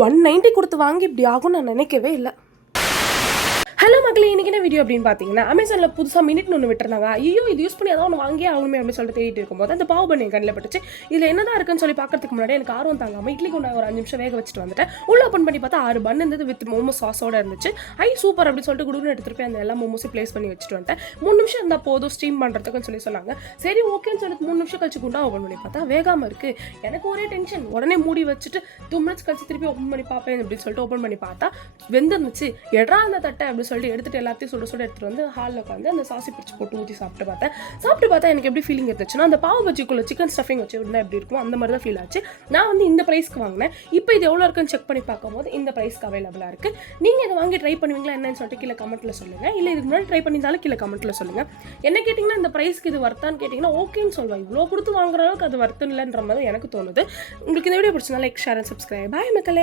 190 கொடுத்து வாங்கி இப்படி ஆகும்னு நான் நினைக்கவே இல்லை. ஹலோ மக்களே, இன்றைக்கி என்ன வீடியோ அப்படின்னு பார்த்தீங்கன்னா, அமேசானில் புதுசாக மினிட்னு ஒன்று விட்டுருந்தாங்க. ஐயோ இது யூஸ் பண்ணி அதான் ஒன்று வாங்கியே ஆகணுமே அப்படின்னு சொல்லிட்டு தேடிட்டு இருக்கும்போது அந்த பாவு பண்ணி என் கண்ணில் பட்டுச்சு. இதில் என்ன தான் இருக்குன்னு சொல்லி பார்க்கறதுக்கு முன்னாடி எனக்கு ஆர்வம் தாங்காமல் இட்லிக்கு நான் ஒரு 5 நிமிஷம் வேக வச்சுட்டு வந்துட்டேன். உள்ள ஓப்பன் பண்ணி பார்த்தா 6 பன் இருந்தது வித் மோமோஸ் சாஸோட இருந்துச்சு. சூப்பர் அப்படின்னு சொல்லிட்டு குடுன்னு எடுத்துகிட்டு போய் அந்த எல்லா மோமோஸும் ப்ளேஸ் பண்ணி வச்சுட்டு வந்துட்டேன். 3 நிமிஷம் இருந்தால் போதும் ஸ்டீம் பண்ணுறதுக்குன்னு சொல்லி சொன்னாங்க. சரி ஓகேன்னு சொல்லிட்டு 3 நிமிஷம் கழிச்சு குண்டா ஓப்பன் பண்ணி பார்த்தா வேகாமல் இருக்குது. எனக்கு ஒரே டென்ஷன். உடனே மூடி வச்சுட்டு 2 மினிட்ஸ் கழிச்சு திருப்பி ஓப்பன் பண்ணி பார்ப்பேன் அப்படின்னு சொல்லிட்டு ஓப்பன் பண்ணி பார்த்தா வெந்துருந்துச்சு. எட்ரா அந்த தட்டை அப்படின்னு சொல்லிட்டு எடுத்துகிட்டு எல்லாத்தையும் சுட சுட எடுத்துகிட்டு வந்து ஹாலில் உட்காந்து அந்த சாசி பிடிச்சி போட்டு ஊற்றி சாப்பிட்டு பார்த்தா எனக்கு எப்படி ஃபீலிங் இருந்துச்சுன்னா, அந்த பாவு பஜ்ஜிக்குள்ள சிக்கன் ஸ்டஃபிங் வச்சு இருந்தால் எப்படி இருக்கும் அந்த மாதிரி தான் ஃபீல் ஆச்சு. நான் வந்து இந்த ப்ரைஸ்க்கு வாங்கினேன். இப்போ இது எவ்வளோ இருக்குன்னு செக் பண்ணி பார்க்கும்போது இந்த ப்ரைஸ்க்கு அவைலபிளாக இருக்குது. நீங்கள் இதை வாங்கி ட்ரை பண்ணுவீங்களா என்னன்னு சொல்லிட்டு கீழே கமெண்ட்டில் சொல்லுங்கள். இல்லை இதுக்கு முன்னாடி ட்ரை பண்ணியிருந்தாலும் கீழே கமெண்ட்டில் சொல்லுங்கள். என்ன கேட்டிங்கன்னா, இந்த ப்ரைஸ்க்கு இது வர்த்தான்னு கேட்டிங்கன்னா ஓகேன்னு சொல்லுவேன். இவ்வளோ கொடுத்து வாங்குற அளவுக்கு அது வர்த்து இல்லைன்ற மாதிரி எனக்கு தோணுது. உங்களுக்கு இந்த வீடியோ பிடிச்சதுனால like, share and subscribe. Bye மக்களே.